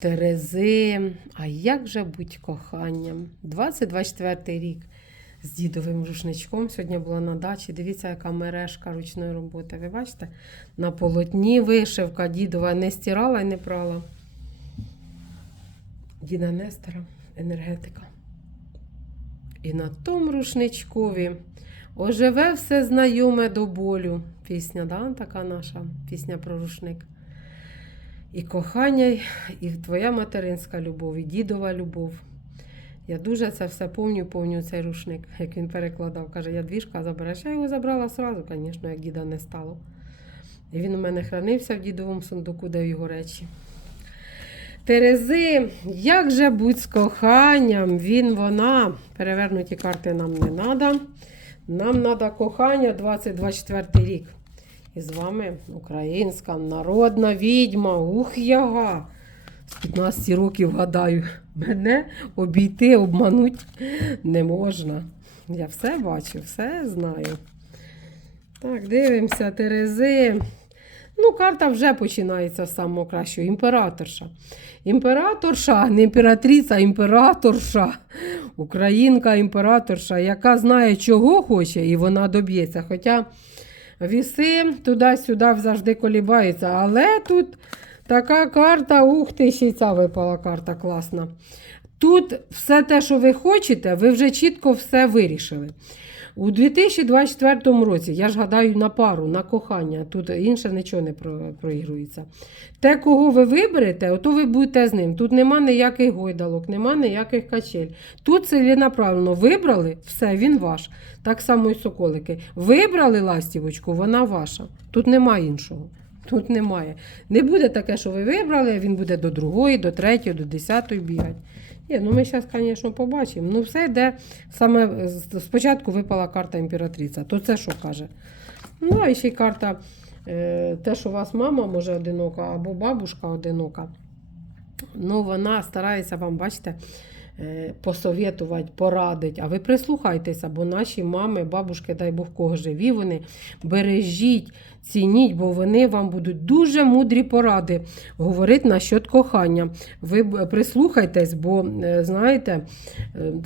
Терези, а як же будь коханням? 2024 рік з дідовим рушничком. Сьогодні була на дачі. Дивіться, яка мережка ручної роботи. Ви бачите? На полотні вишивка дідова не стирала і не прала. Діда Нестора, енергетика. І на тому рушничкові оживе все знайоме до болю. Пісня, да? така наша пісня про рушник. І кохання, і твоя материнська любов, і дідова любов. Я дуже це все помню, помню цей рушник, як він перекладав. Каже, я двіжка забереш. Я його забрала сразу, звісно, як діда не стало. І він у мене хранився в дідовому сундуку, де його речі. Терези, як же будь з коханням, він, вона. Перевернуті карти нам не треба. Нам треба кохання 2024 рік. І з вами українська народна відьма. Ух яга! З 15 років гадаю, мене обійти, обмануть не можна. Я все бачу, все знаю. Так, дивимося, Терези. Ну, карта вже починається з самого кращого. Імператорша. Імператорша, не імператриця, а імператорша. Українка імператорша, яка знає, чого хоче, і вона доб'ється. Хоча віси туди-сюди завжди колібаються. Але тут така карта, ух ти, ще й ця випала карта класна. Тут все те, що ви хочете, ви вже чітко все вирішили. У 2024 році, я ж гадаю, на пару, на кохання, тут інше нічого не проігрується. Те, кого ви виберете, ото ви будете з ним. Тут нема ніяких гойдалок, нема ніяких качель. Тут ціленаправленно вибрали, все, він ваш. Так само і соколики. Вибрали ластівочку, вона ваша. Тут нема іншого. Тут немає. Не буде таке, що ви вибрали, він буде до другої, до третьої, до десятої бігати. Ні, ну ми зараз, звісно, побачимо. Ну, все йде саме спочатку випала карта імператриця. То це що каже? Ну, а ще й карта, е, те, що у вас мама може одинока, або бабушка одинока. Ну, вона старається вам, бачите, е, посовєтувати, порадити. А ви прислухайтеся, бо наші мами, бабушки, дай Бог кого живі вони, бережіть, цініть, бо вони вам будуть дуже мудрі поради говорити насчет кохання. Ви прислухайтесь, бо е, знаєте,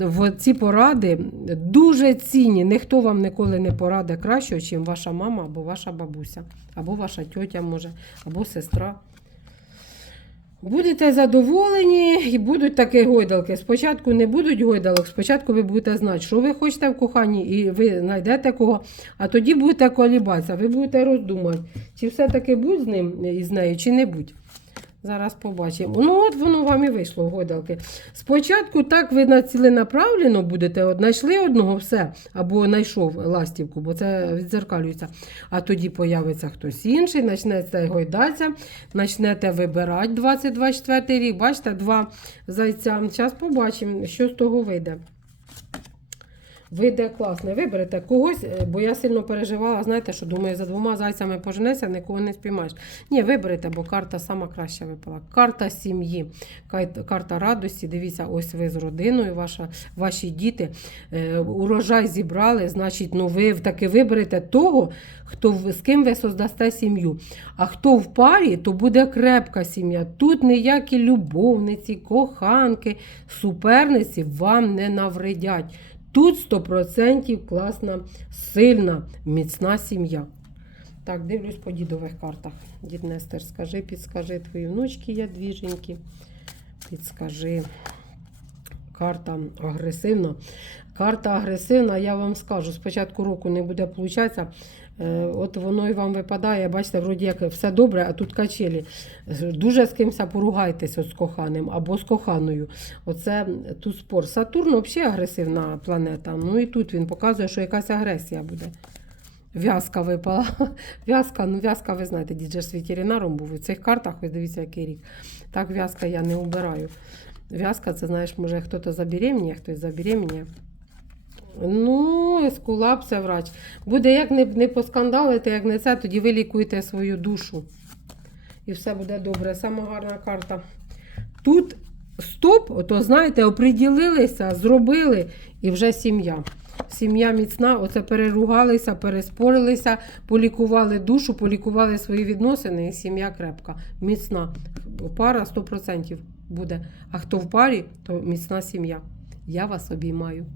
е, ці поради дуже цінні. Ніхто вам ніколи не порадить кращого, ніж ваша мама або ваша бабуся, або ваша тьотя може, або сестра. Будете задоволені і будуть такі гойдалки. Спочатку не будуть гойдалок, спочатку ви будете знати, що ви хочете в коханні, і ви знайдете кого, а тоді будете колібатися, ви будете роздумати, чи все-таки будь з ним і з нею, чи не будь. Зараз побачимо. Ну, от воно вам і вийшло, гойдалки. Спочатку так ви націленаправлено будете, от знайшли одного все, або знайшов ластівку, бо це відзеркалюється. А тоді появиться хтось інший, почнеться гойдатися, почнете вибирати 2024 рік. Бачите, два зайця. Зараз побачимо, що з того вийде. Вийде класно. Виберете когось, е, бо я сильно переживала, знаєте, що думаю, за двома зайцями поженешся, нікого не спіймаєш. Ні, виберете, бо карта сама краща випала. Карта сім'ї, карта радості. Дивіться, ось ви з родиною, ваша, ваші діти. Е, урожай зібрали, значить, ну ви таки виберете того, хто з ким ви создасте сім'ю. А хто в парі, то буде крепка сім'я. Тут ніякі любовниці, коханки, суперниці вам не навредять. Тут 100% класна, сильна, міцна сім'я. Так, дивлюсь по дідових картах. Дід Нестер, скажи, підскажи твої внучки я двіженькі. Підскажи. Карта агресивна. Карта агресивна, я вам скажу, з початку року не буде получатися. Е, От воно і вам випадає, бачите, вроді як все добре, а тут качелі. Дуже з кимось поругайтесь от з коханим або з коханою. Оце тут спор. Сатурн взагалі агресивна планета. Ну і тут він показує, що якась агресія буде. В'язка випала. В'язка, ну в'язка, ви знаєте, дід же ж ветеринаром був. У цих картах, ви дивіться, який рік. Так, в'язка я не убираю. В'язка, це знаєш, може хтось забеременіє, хтось забеременіє. Ну, ескулап це врач. Буде як не, не поскандалити, як не це, тоді ви лікуєте свою душу. І все буде добре. Сама гарна карта. Тут стоп, то знаєте, оприділилися, зробили і вже сім'я. Сім'я міцна, оце переругалися, переспорилися, полікували душу, полікували свої відносини, і сім'я крепка, міцна. Пара 100% буде. А хто в парі, то міцна сім'я. Я вас обіймаю.